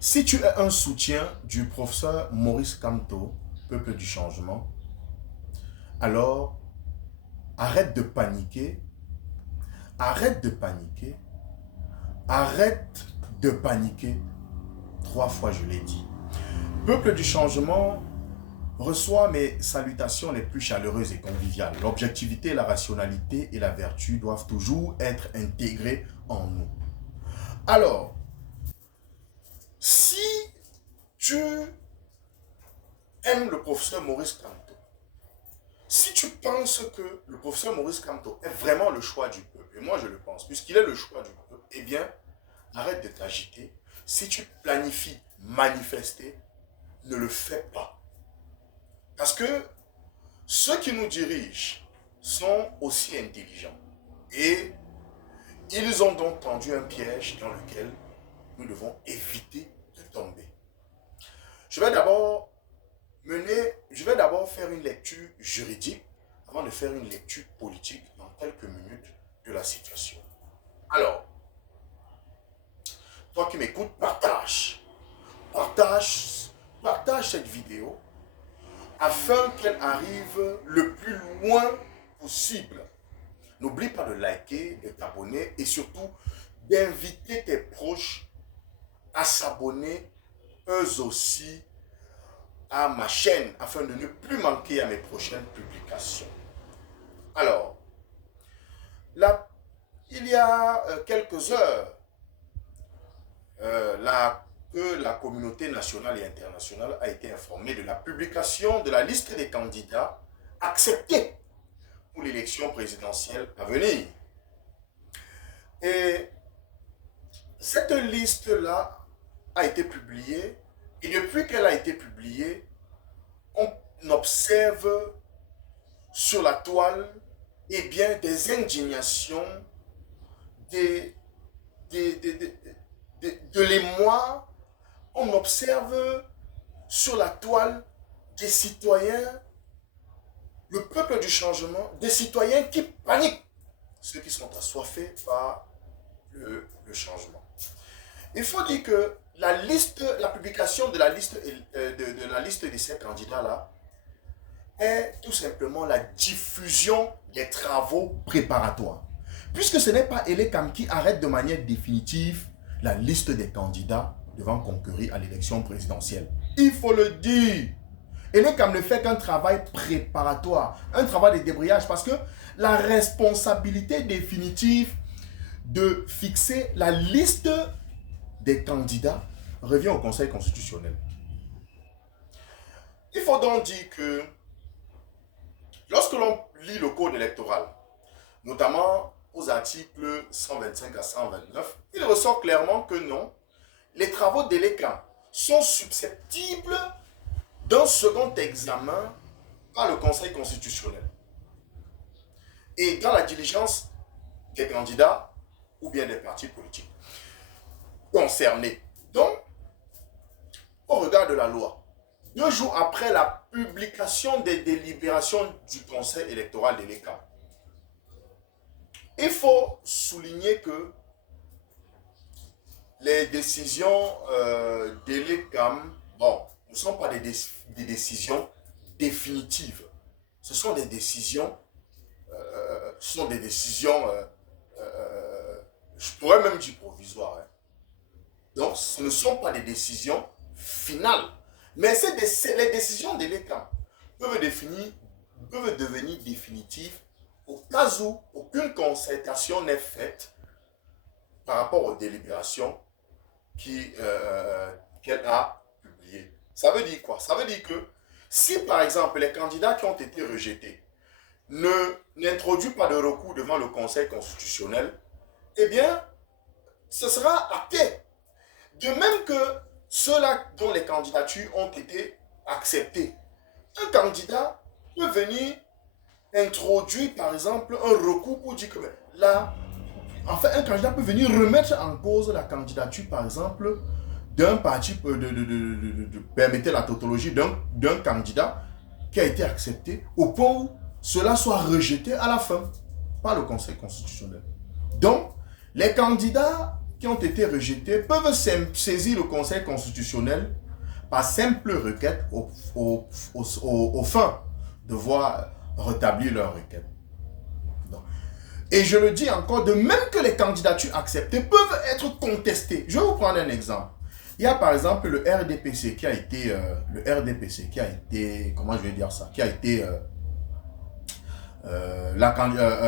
Si tu es un soutien du professeur Maurice Kamto, Peuple du changement, alors arrête de paniquer, arrête de paniquer, arrête de paniquer. 3 fois je l'ai dit. Peuple du changement reçoit mes salutations les plus chaleureuses et conviviales. L'objectivité, la rationalité et la vertu doivent toujours être intégrées en nous. Alors, si tu aimes le professeur Maurice Kamto, si tu penses que le professeur Maurice Kamto est vraiment le choix du peuple, et moi je le pense, puisqu'il est le choix du peuple, eh bien, arrête de t'agiter. Si tu planifies manifester, ne le fais pas. Parce que ceux qui nous dirigent sont aussi intelligents. Et ils ont donc tendu un piège dans lequel nous devons éviter de tomber. Je vais d'abord faire une lecture juridique avant de faire une lecture politique dans quelques minutes de la situation. Alors, toi qui m'écoutes, partage cette vidéo afin qu'elle arrive le plus loin possible. N'oublie pas de liker, de t'abonner et surtout d'inviter tes proches à s'abonner eux aussi à ma chaîne afin de ne plus manquer à mes prochaines publications. Alors, là, il y a quelques heures, que la communauté nationale et internationale a été informée de la publication de la liste des candidats acceptés pour l'élection présidentielle à venir. Et cette liste-là a été publiée, et depuis qu'elle a été publiée, on observe sur la toile des indignations, de l'émoi. On observe sur la toile des citoyens, le peuple du changement, des citoyens qui paniquent, ceux qui sont assoiffés par le changement. Il faut dire que la publication de la liste de ces candidats-là est tout simplement la diffusion des travaux préparatoires. Puisque ce n'est pas Elekam qui arrête de manière définitive la liste des candidats devant concourir à l'élection présidentielle. Il faut le dire. Elekam ne fait qu'un travail préparatoire, un travail de débrayage, parce que la responsabilité définitive de fixer la liste des candidats revient au Conseil constitutionnel. Il faut donc dire que lorsque l'on lit le code électoral, notamment aux articles 125 à 129, il ressort clairement que non, les travaux d'Elekam sont susceptibles d'un second examen par le Conseil constitutionnel. Et dans la diligence des candidats ou bien des partis politiques concernés. Donc, au regard de la loi, 2 jours après la publication des délibérations du Conseil électoral d'Elekam, il faut souligner que les décisions d'Elekam, ne sont pas des décisions définitives. Ce sont des décisions, je pourrais même dire provisoires. Donc, ce ne sont pas des décisions finales. Mais les décisions d'Elekam peuvent devenir définitives au cas où aucune concertation n'est faite par rapport aux délibérations qu'elle a publiées. Ça veut dire quoi? Ça veut dire que si par exemple les candidats qui ont été rejetés n'introduisent pas de recours devant le Conseil constitutionnel, eh bien, ce sera acté. De même que ceux-là dont les candidatures ont été acceptées. Un candidat peut venir introduire par exemple un recours pour dire que là, enfin un candidat peut venir remettre en cause la candidature par exemple d'un parti, permettez la tautologie, d'un candidat qui a été accepté au point où cela soit rejeté à la fin par le Conseil constitutionnel. Donc, les candidats qui ont été rejetés peuvent saisir le Conseil constitutionnel par simple requête au fin de voir rétablir leur requête. Donc, et je le dis encore, de même que les candidatures acceptées peuvent être contestées. Je vais vous prendre un exemple. Il y a par exemple le RDPC qui a été, comment je vais dire ça, qui a été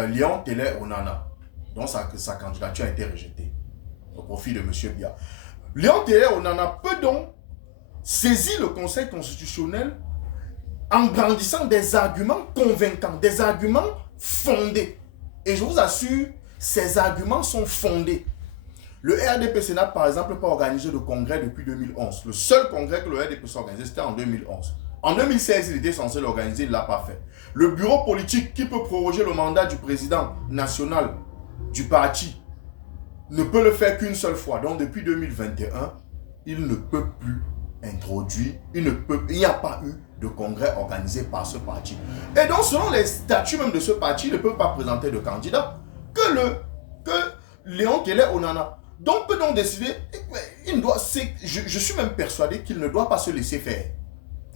Léon Télé Onana, dont sa candidature a été rejetée au profit de M. Biya. Léon Télé Onana peut donc saisir le Conseil constitutionnel en brandissant des arguments convaincants, des arguments fondés. Et je vous assure, ces arguments sont fondés. Le RDPC n'a par exemple pas organisé de congrès depuis 2011. Le seul congrès que le RDPC a organisé, c'était en 2011. En 2016, il était censé l'organiser, il ne l'a pas fait. Le bureau politique qui peut proroger le mandat du président national du parti ne peut le faire qu'une seule fois. Donc depuis 2021, il ne peut plus introduire, il n'y a pas eu de congrès organisé par ce parti. Et donc selon les statuts même de ce parti, il ne peut pas présenter de candidat que Léon Télé Onana. Donc peut donc décider, je suis même persuadé qu'il ne doit pas se laisser faire.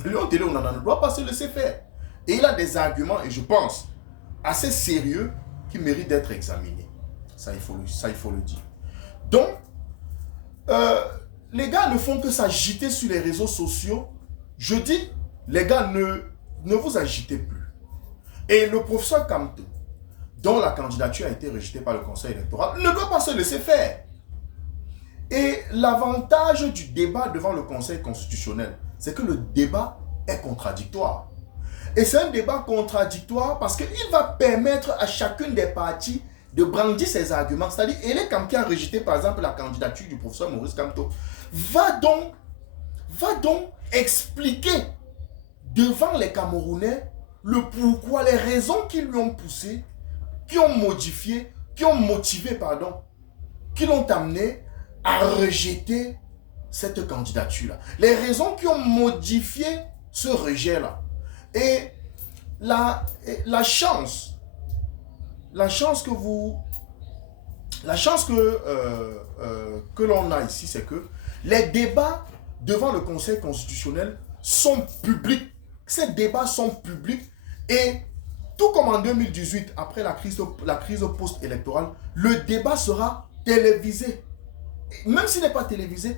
Léon Télé Onana ne doit pas se laisser faire. Et il a des arguments, et je pense, assez sérieux qui méritent d'être examinés. Ça, il faut le dire. Donc, les gars ne font que s'agiter sur les réseaux sociaux. Je dis, les gars, ne vous agitez plus. Et le professeur Kamto, dont la candidature a été rejetée par le Conseil électoral, ne doit pas se laisser faire. Et l'avantage du débat devant le Conseil constitutionnel, c'est que le débat est contradictoire. Et c'est un débat contradictoire parce qu'il va permettre à chacune des parties de brandir ses arguments. C'est-à-dire, Elé Kam qui a rejeté par exemple la candidature du professeur Maurice Kamto, va donc expliquer devant les Camerounais le pourquoi, les raisons qui lui ont poussé, qui ont modifié, qui ont motivé, qui l'ont amené à rejeter cette candidature-là. Les raisons qui ont modifié ce rejet-là. Et la chance que l'on a ici, c'est que les débats devant le Conseil constitutionnel sont publics. Ces débats sont publics et tout comme en 2018, après la crise post-électorale, le débat sera télévisé. Même s'il n'est pas télévisé,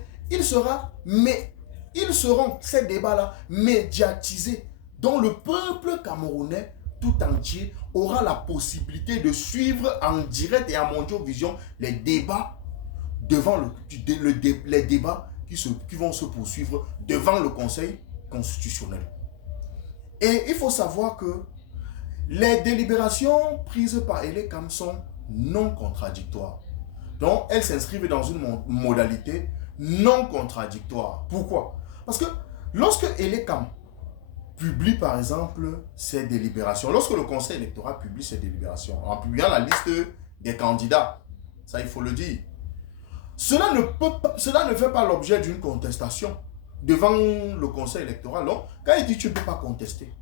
ces débats-là, médiatisés, dont le peuple camerounais tout entier aura la possibilité de suivre en direct et en Mondiovision les débats les débats qui vont se poursuivre devant le Conseil constitutionnel. Et il faut savoir que les délibérations prises par Elé Kam sont non contradictoires. Donc, elles s'inscrivent dans une modalité non contradictoire. Pourquoi? Parce que lorsque Elé Kam publie par exemple ses délibérations, lorsque le Conseil électoral publie ses délibérations, en publiant la liste des candidats, ça il faut le dire, cela ne fait pas l'objet d'une contestation devant le Conseil électoral. Donc, quand il dit tu ne peux pas contester,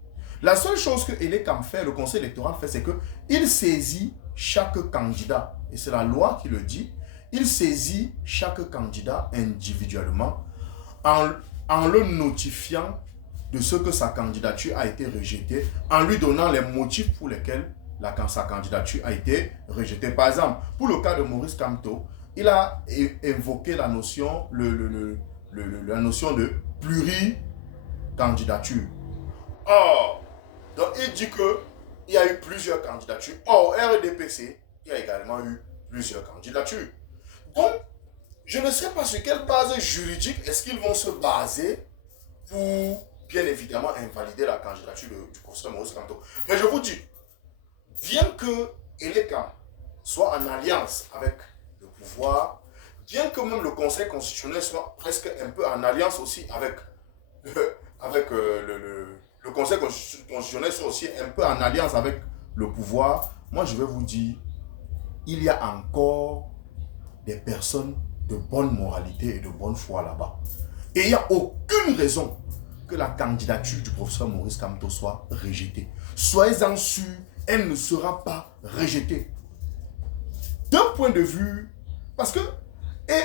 la seule chose que Elé Kam fait, le Conseil électoral fait, c'est qu'il saisit chaque candidat, et c'est la loi qui le dit, il saisit chaque candidat individuellement en le notifiant de ce que sa candidature a été rejetée, en lui donnant les motifs pour lesquels sa candidature a été rejetée. Par exemple, pour le cas de Maurice Kamto, il a invoqué la notion, la notion de pluricandidature. Or, donc il dit qu'il y a eu plusieurs candidatures. Or, RDPC, il y a également eu plusieurs candidatures. Donc, je ne sais pas sur quelle base juridique est-ce qu'ils vont se baser pour, bien évidemment, invalider la candidature du professeur Maurice Kamto. Mais je vous dis, bien que Elé Kam soit en alliance avec le pouvoir, bien que même le Conseil constitutionnel soit presque un peu en alliance aussi avec le Conseil constitutionnel soit aussi un peu en alliance avec le pouvoir, moi je vais vous dire, il y a encore des personnes de bonne moralité et de bonne foi là-bas. Et il n'y a aucune raison que la candidature du professeur Maurice Kamto soit rejetée. Soyez-en sûrs, elle ne sera pas rejetée. D'un point de vue, parce que Et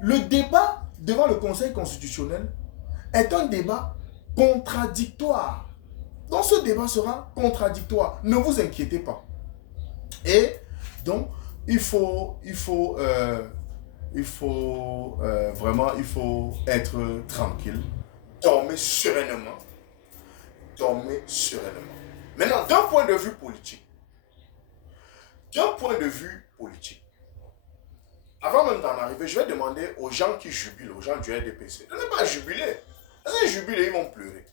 le débat devant le Conseil constitutionnel est un débat contradictoire. Donc ce débat sera contradictoire. Ne vous inquiétez pas. Et donc, vraiment, il faut être tranquille. Dormez sereinement. Dormez sereinement. Maintenant, d'un point de vue politique, avant même d'en arriver, je vais demander aux gens qui jubilent, aux gens du RDPC, de ne pas jubiler. Parce qu'ils jubilent, ils vont pleurer.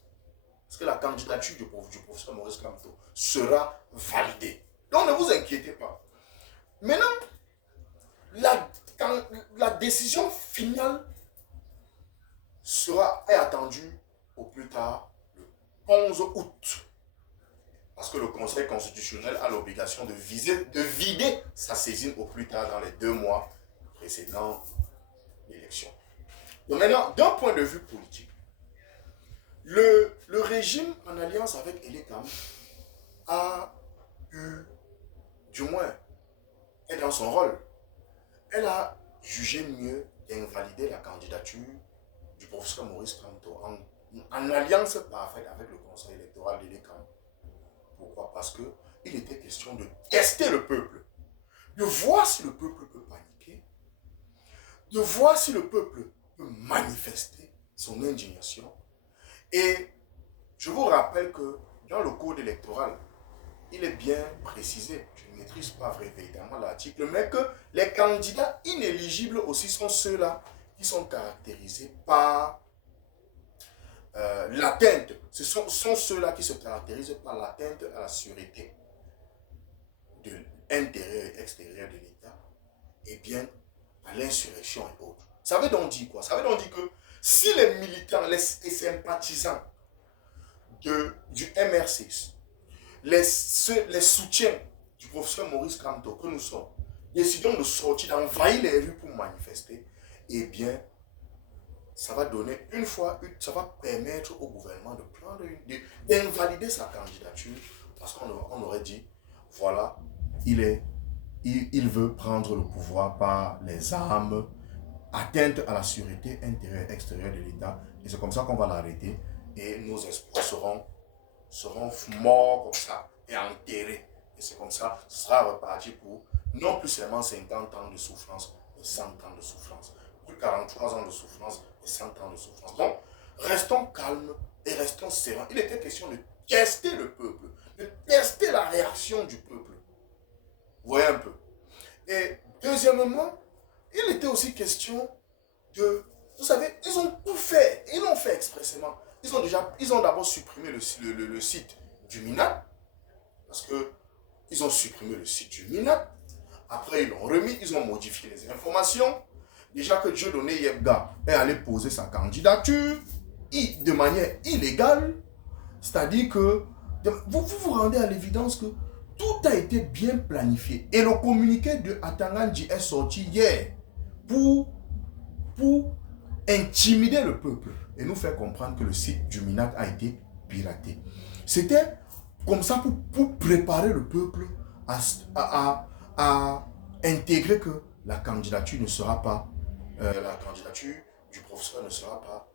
Parce que la candidature du professeur Maurice Kamto sera validée. Donc ne vous inquiétez pas. Maintenant, la décision finale est attendue au plus tard le 11 août. Parce que le Conseil constitutionnel a l'obligation de vider sa saisine au plus tard dans les 2 mois précédant l'élection. Donc maintenant, d'un point de vue politique, le régime en alliance avec Elekam a eu, du moins, est dans son rôle. Elle a jugé mieux d'invalider la candidature du professeur Maurice Kamto en alliance parfaite avec le conseil électoral d'Elekam. Pourquoi? Parce qu'il était question de tester le peuple, de voir si le peuple peut paniquer, de voir si le peuple peut manifester son indignation. Et je vous rappelle que dans le code électoral, il est bien précisé, je ne maîtrise pas véritablement l'article, mais que les candidats inéligibles aussi sont ceux-là qui sont caractérisés par l'atteinte. Ce sont ceux-là qui se caractérisent par l'atteinte à la sûreté de l'intérieur et extérieur de l'État, et bien à l'insurrection et autres. Ça veut donc dire quoi? Ça veut donc dire que si les militants, les sympathisants du MRC, les soutiens du professeur Maurice Kamto que nous sommes, décidons de sortir, d'envahir les rues pour manifester, eh bien, ça va donner ça va permettre au gouvernement de d'invalider sa candidature, parce qu'on aurait dit, voilà, il veut prendre le pouvoir par les armes, atteinte à la sûreté intérieure et extérieure de l'État, et c'est comme ça qu'on va l'arrêter, et nos espoirs seront morts comme ça et enterrés. Et c'est comme ça, ce sera reparti pour non plus seulement 50 ans de souffrance, mais 100 ans de souffrance. Plus 43 ans de souffrance et 100 ans de souffrance. Donc, restons calmes et restons sereins. Il était question de tester le peuple, de tester la réaction du peuple. Vous voyez un peu. Et deuxièmement, il était aussi question de... Vous savez, ils ont tout fait. Ils l'ont fait expressément. Ils ont d'abord supprimé le site du MINAT, parce que ils ont supprimé le site du MINAT. Après, ils l'ont remis, ils ont modifié les informations. Déjà que Dieudonné Yebga est allé poser sa candidature de manière illégale, c'est-à-dire que vous vous rendez à l'évidence que tout a été bien planifié. Et le communiqué de Atangandji est sorti hier pour intimider le peuple et nous faire comprendre que le site du MINAT a été piraté. C'était comme ça pour préparer le peuple à intégrer que la candidature ne sera pas, la candidature du professeur ne sera pas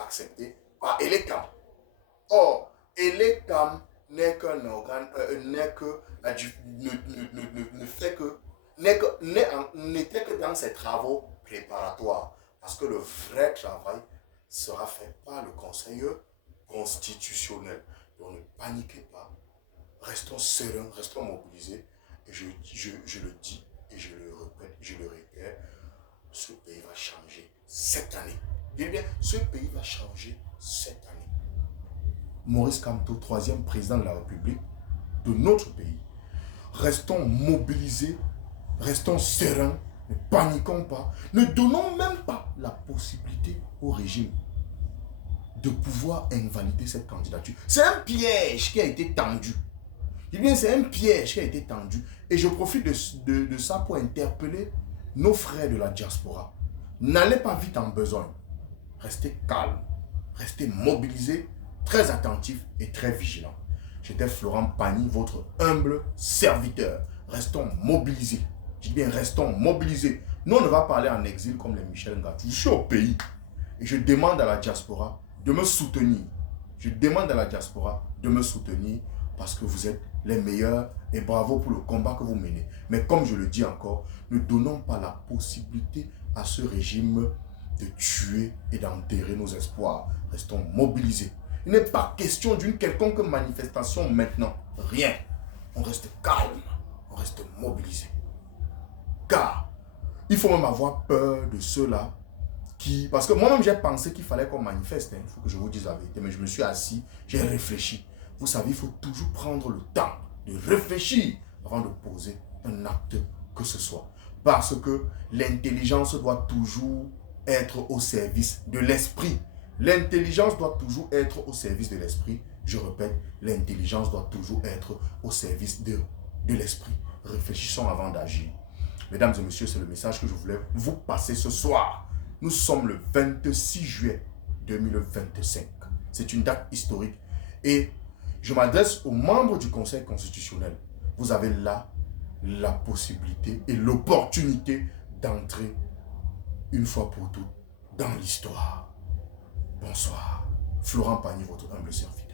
acceptée par Elekam. Or, Elekam n'est qu'un organe, n'était que dans ses travaux préparatoires. Parce que le vrai travail sera fait par le Conseil constitutionnel. Donc ne paniquez pas, restons sereins, restons mobilisés. Et je le dis et je le répète, ce pays va changer cette année. Eh bien, ce pays va changer cette année. Maurice Kamto, 3e président de la République de notre pays. Restons mobilisés, restons sereins, ne paniquons pas, ne donnons même pas la possibilité au régime de pouvoir invalider cette candidature. C'est un piège qui a été tendu. Eh bien, c'est un piège qui a été tendu. Et je profite de ça pour interpeller nos frères de la diaspora. N'allez pas vite en besogne. Restez calmes, restez mobilisés, très attentifs et très vigilants. J'étais Florent Pagny, votre humble serviteur. Restons mobilisés. Je dis bien, restons mobilisés. Nous, on ne va pas aller en exil comme les Michel Ngatou. Je suis au pays et je demande à la diaspora de me soutenir. Je demande à la diaspora de me soutenir parce que vous êtes les meilleurs et bravo pour le combat que vous menez. Mais comme je le dis encore, ne donnons pas la possibilité à ce régime de tuer et d'enterrer nos espoirs. Restons mobilisés. Il n'est pas question d'une quelconque manifestation maintenant. Rien. On reste calme. On reste mobilisé. Car il faut même avoir peur de ceux-là qui... Parce que moi-même, j'ai pensé qu'il fallait qu'on manifeste. Il faut que je vous dise la vérité. Mais je me suis assis, j'ai réfléchi. Vous savez, il faut toujours prendre le temps de réfléchir avant de poser un acte que ce soit. Parce que l'intelligence doit toujours être au service de l'esprit. L'intelligence doit toujours être au service de l'esprit. Je répète, l'intelligence doit toujours être au service de l'esprit. Réfléchissons avant d'agir. Mesdames et messieurs, c'est le message que je voulais vous passer ce soir. Nous sommes le 26 juillet 2025. C'est une date historique. Et je m'adresse aux membres du Conseil constitutionnel. Vous avez là la possibilité et l'opportunité d'entrer une fois pour toutes dans l'histoire. Bonsoir. Florent Pagny, votre humble serviteur.